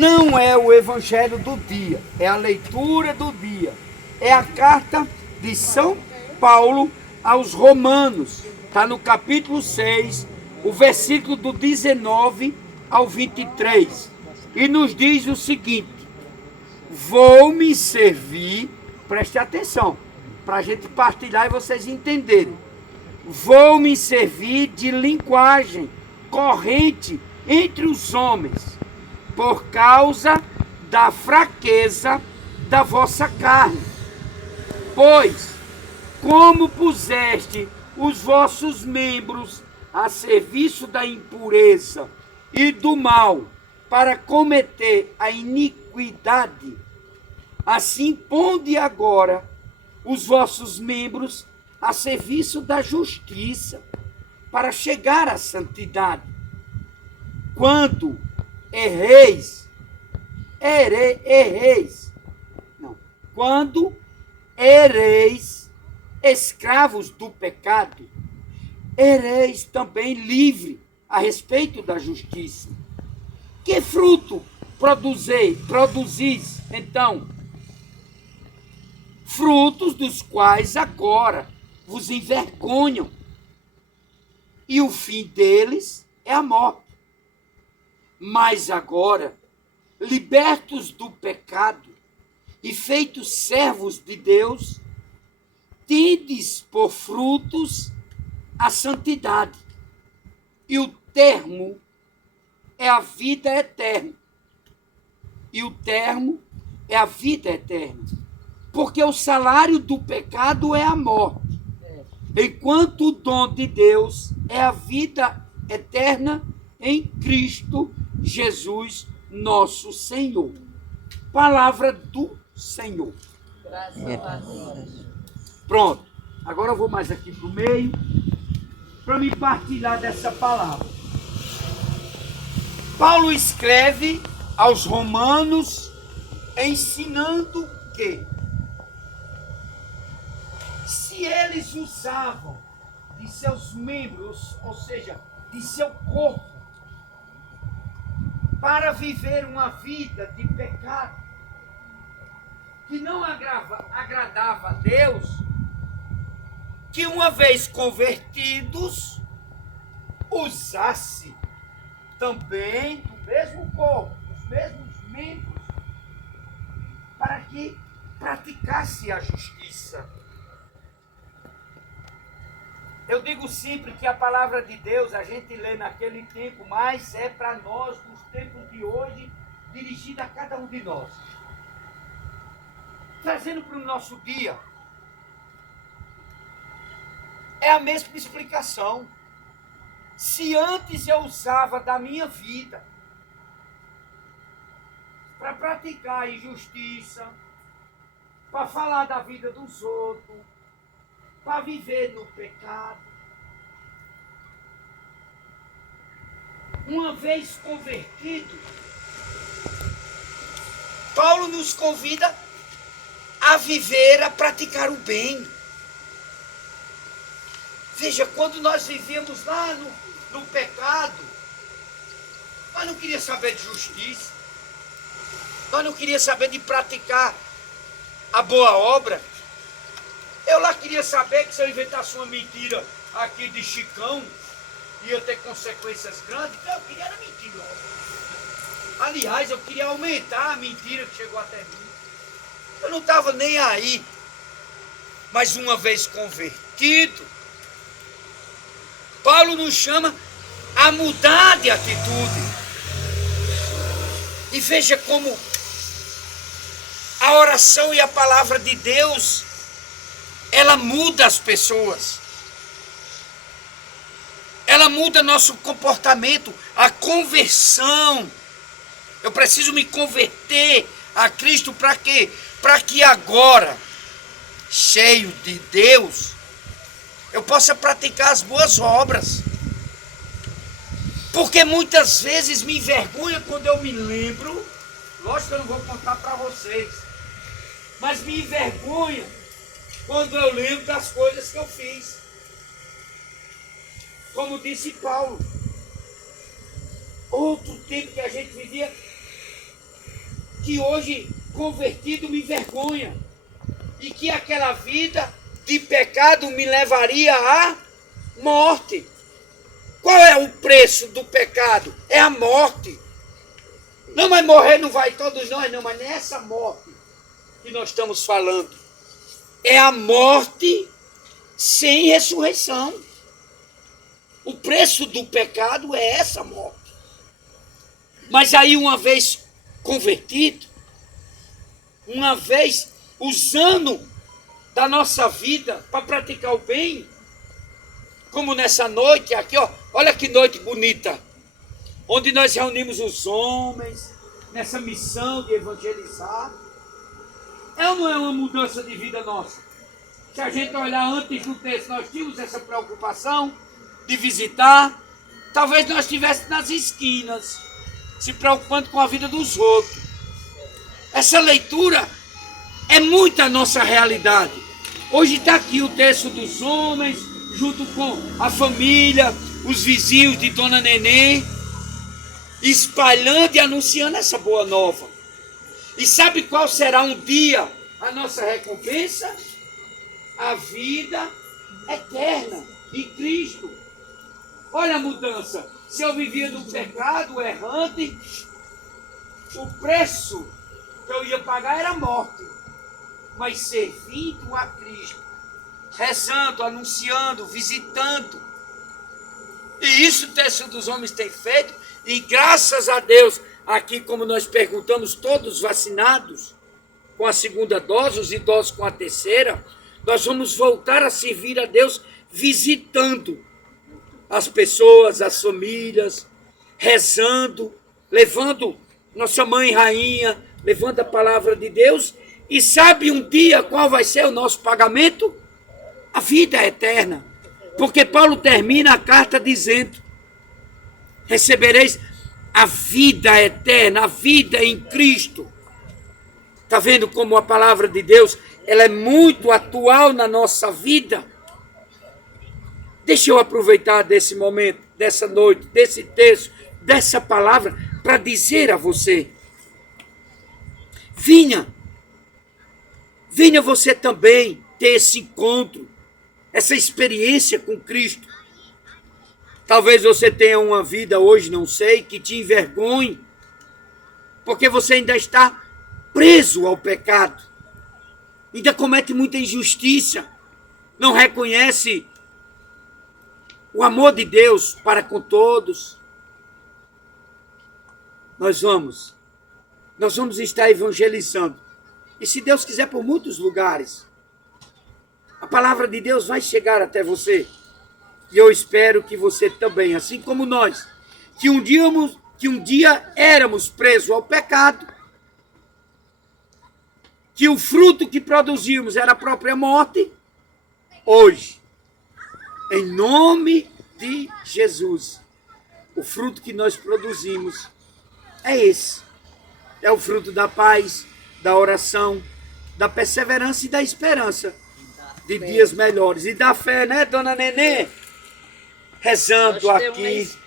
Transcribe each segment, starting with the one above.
não é o evangelho do dia, é a leitura do dia. É a carta de São Paulo aos Romanos. Está no capítulo 6, o versículo do 19 ao 23. E nos diz o seguinte: vou me servir, preste atenção, para a gente partilhar e vocês entenderem. Vou me servir de linguagem corrente entre os homens, por causa da fraqueza da vossa carne. Pois, como puseste os vossos membros a serviço da impureza e do mal para cometer a iniquidade, assim ponde agora os vossos membros a serviço da justiça para chegar à santidade. Quando quando ereis escravos do pecado, ereis também livre a respeito da justiça. Que fruto produzis, então? Frutos dos quais agora vos envergonham, e o fim deles é a morte. Mas agora, libertos do pecado e feitos servos de Deus, tendes por frutos a santidade, e o termo é a vida eterna. E o termo é a vida eterna. Porque o salário do pecado é a morte, enquanto o dom de Deus é a vida eterna em Cristo Jesus, nosso Senhor. Palavra do Senhor. Graças a Deus. Pronto. Agora eu vou mais aqui para o meio, para me partilhar dessa palavra. Paulo escreve aos Romanos ensinando que se eles usavam de seus membros, ou seja, de seu corpo, para viver uma vida de pecado que não agradava a Deus, que uma vez convertidos, usasse também do mesmo corpo, dos mesmos membros, para que praticasse a justiça. Eu digo sempre que a palavra de Deus a gente lê naquele tempo, mas é para nós, nos tempos de hoje, dirigida a cada um de nós. Trazendo para o nosso dia, é a mesma explicação. Se antes eu usava da minha vida para praticar a injustiça, para falar da vida dos outros, para viver no pecado, uma vez convertido, Paulo nos convida a viver, a praticar o bem. Veja, quando nós vivíamos lá no pecado, nós não queríamos saber de justiça, nós não queríamos saber de praticar a boa obra. Eu lá queria saber que se eu inventasse uma mentira aqui de Chicão, ia ter consequências grandes, então eu queria era mentira. Aliás, eu queria aumentar a mentira que chegou até mim. Eu não estava nem aí. Mas uma vez convertido, Paulo nos chama a mudar de atitude. E veja como a oração e a palavra de Deus, ela muda as pessoas. Ela muda nosso comportamento, a conversão. Eu preciso me converter a Cristo para quê? Para que agora, cheio de Deus, eu possa praticar as boas obras. Porque muitas vezes me envergonha quando eu me lembro, lógico que eu não vou contar para vocês, mas me envergonha quando eu lembro das coisas que eu fiz. Como disse Paulo, outro tempo que a gente vivia, que hoje, convertido, me envergonha. E que aquela vida de pecado me levaria à morte. Qual é o preço do pecado? É a morte. Não, mas morrer não vai todos nós, não, mas nessa morte que nós estamos falando. É a morte sem ressurreição. O preço do pecado é essa morte. Mas aí, uma vez convertido, uma vez usando da nossa vida para praticar o bem, como nessa noite aqui, ó, olha que noite bonita, onde nós reunimos os homens nessa missão de evangelizar. É ou não é uma mudança de vida nossa? Se a gente olhar antes do texto, nós tínhamos essa preocupação de visitar, talvez nós estivéssemos nas esquinas, se preocupando com a vida dos outros. Essa leitura é muito a nossa realidade. Hoje está aqui o texto dos homens, junto com a família, os vizinhos de Dona Nenê, espalhando e anunciando essa boa nova. E sabe qual será um dia a nossa recompensa? A vida eterna em Cristo. Olha a mudança. Se eu vivia no pecado errante, o preço que eu ia pagar era a morte. Mas servindo a Cristo, rezando, anunciando, visitando. E isso o texto dos homens tem feito. E graças a Deus, aqui como nós perguntamos, todos vacinados com a segunda dose, os idosos com a terceira, nós vamos voltar a servir a Deus visitando as pessoas, as famílias, rezando, levando nossa mãe rainha, levando a palavra de Deus. E sabe um dia qual vai ser o nosso pagamento? A vida eterna. Porque Paulo termina a carta dizendo: recebereis a vida eterna, a vida em Cristo. Está vendo como a palavra de Deus ela é muito atual na nossa vida? Deixa eu aproveitar desse momento, dessa noite, desse texto, dessa palavra, para dizer a você: venha você também ter esse encontro, essa experiência com Cristo. Talvez você tenha uma vida hoje, não sei, que te envergonhe, porque você ainda está preso ao pecado, ainda comete muita injustiça, não reconhece o amor de Deus para com todos. Nós vamos estar evangelizando. E se Deus quiser, por muitos lugares, a palavra de Deus vai chegar até você. E eu espero que você também, assim como nós, que um dia éramos presos ao pecado, que o fruto que produzimos era a própria morte, hoje, em nome de Jesus, o fruto que nós produzimos é esse. É o fruto da paz, da oração, da perseverança e da esperança de dias melhores. E da fé, né, Dona Nenê? Rezando nós aqui.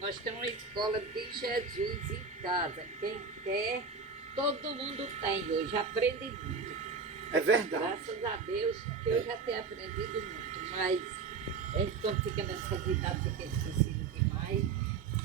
Nós temos uma escola de Jesus em casa. Quem quer, todo mundo tem hoje. Aprende muito. É verdade. Graças a Deus que eu já tenho aprendido muito. Mas a gente, quando fica nessa idade, fica esquecido demais.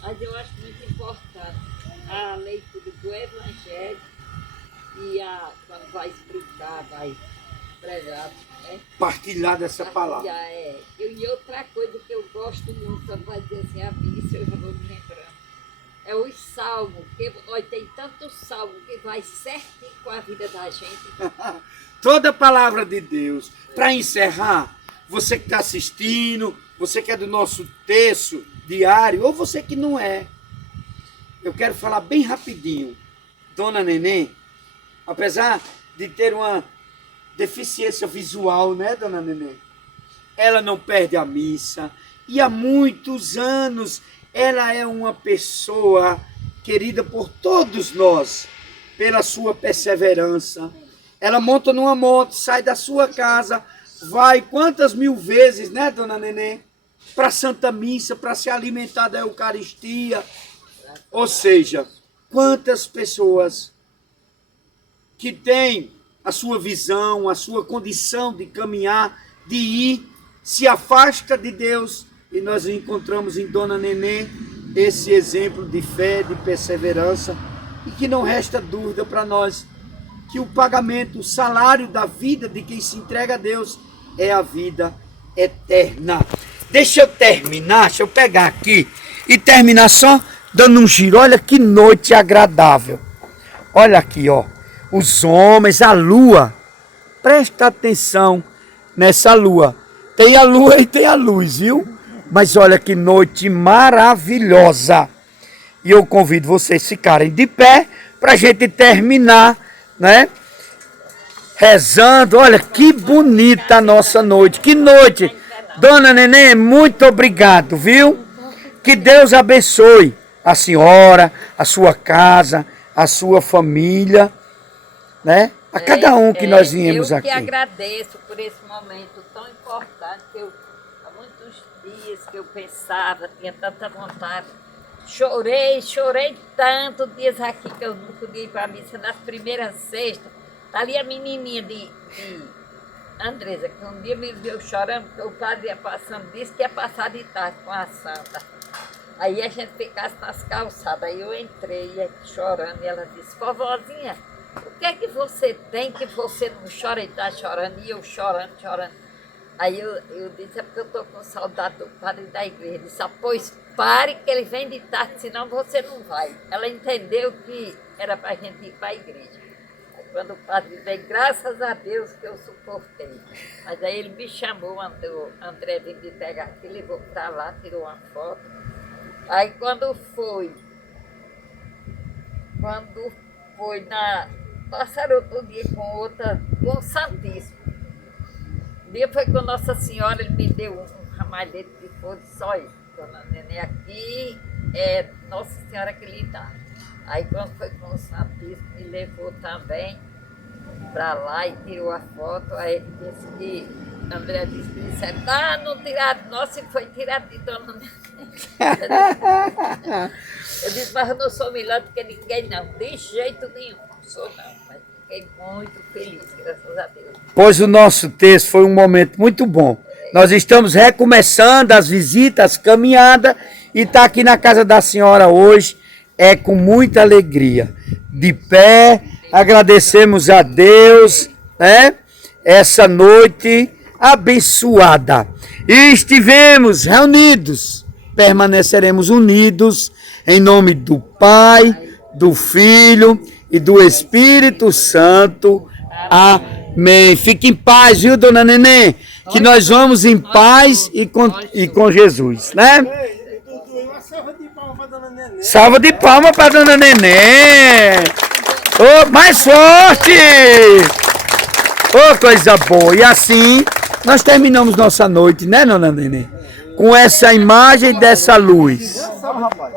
Mas eu acho muito importante a leitura do Evangelho e quando vai explicar, vai pregar, né? Partilhar dessa palavra. E outra coisa que eu gosto muito, quando vai dizer assim, a missa, eu já vou me lembrando, é os salmos, porque olha, tem tanto salmo que vai certinho com a vida da gente. Toda a palavra de Deus. Para encerrar, você que está assistindo, você que é do nosso texto diário, ou você que não é, eu quero falar bem rapidinho. Dona Nenê, apesar de ter uma deficiência visual, né, Dona Nenê? Ela não perde a missa. E há muitos anos ela é uma pessoa querida por todos nós, pela sua perseverança. Ela monta numa moto, sai da sua casa, vai quantas mil vezes, né, Dona Nenê? Para a Santa Missa, para se alimentar da Eucaristia. Ou seja, quantas pessoas que tem a sua visão, a sua condição de caminhar, de ir, se afasta de Deus, e nós encontramos em Dona Nenê esse exemplo de fé, de perseverança, e que não resta dúvida para nós que o pagamento, o salário da vida de quem se entrega a Deus é a vida eterna. Deixa eu terminar, deixa eu pegar aqui e terminar só dando um giro. Olha que noite agradável. Olha aqui, ó, os homens, a lua. Presta atenção nessa lua. Tem a lua e tem a luz, viu? Mas olha que noite maravilhosa. E eu convido vocês a ficarem de pé para a gente terminar, né? Rezando. Olha que bonita a nossa noite. Que noite. Dona Nenê, muito obrigado, viu? Que Deus abençoe a senhora, a sua casa, a sua família, né? A cada um que nós viemos aqui. Eu que agradeço por esse momento tão importante, que há muitos dias que eu pensava, tinha tanta vontade. Chorei tanto dias aqui que eu não podia ir para a missa nas primeiras sextas. Tá ali a menininha de Andresa, que um dia me viu chorando, porque o padre ia passando, disse que ia passar de tarde com a santa. Aí a gente ficasse nas calçadas, aí eu entrei chorando, e ela disse, vovozinha, o que é que você tem que você não chora e está chorando? E eu chorando. Aí eu disse, é porque eu estou com saudade do padre da igreja. Ele disse, pois pare que ele vem de tarde, senão você não vai. Ela entendeu que era para a gente ir para a igreja. Aí quando o padre veio, graças a Deus que eu suportei. Mas aí ele me chamou, o André veio me pegar aqui, levou para lá, tirou uma foto. Aí quando foi passaram outro dia com o Santíssimo. Um dia foi com Nossa Senhora, ele me deu um ramalhete de flores, só isso. Dona Nenê, aqui é Nossa Senhora que lhe dá. Aí quando foi com o Santíssimo, me levou também para lá e tirou a foto. Aí ele disse que, André disse que disse, não tiraram, nossa, e foi tirado de Dona Nenê. Eu disse, mas eu não sou melhor do que ninguém, não, de jeito nenhum, não sou não, mas fiquei muito feliz, graças a Deus. Pois o nosso texto foi um momento muito bom. Nós estamos recomeçando as visitas, as caminhadas, e está aqui na casa da senhora hoje, com muita alegria. De pé, agradecemos a Deus, né? Essa noite abençoada. E estivemos reunidos, permaneceremos unidos, em nome do Pai, do Filho e do Espírito Santo. Amém. Fique em paz, viu, Dona Nenê? Que nós vamos em paz e com Jesus, né? Uma salva de palmas para Dona Nenê. Salva de palmas para Dona Nenê. Oh, mais forte! Oh, coisa boa. E assim, nós terminamos nossa noite, né, Dona Nenê? Com essa imagem dessa luz. Salva, rapaz.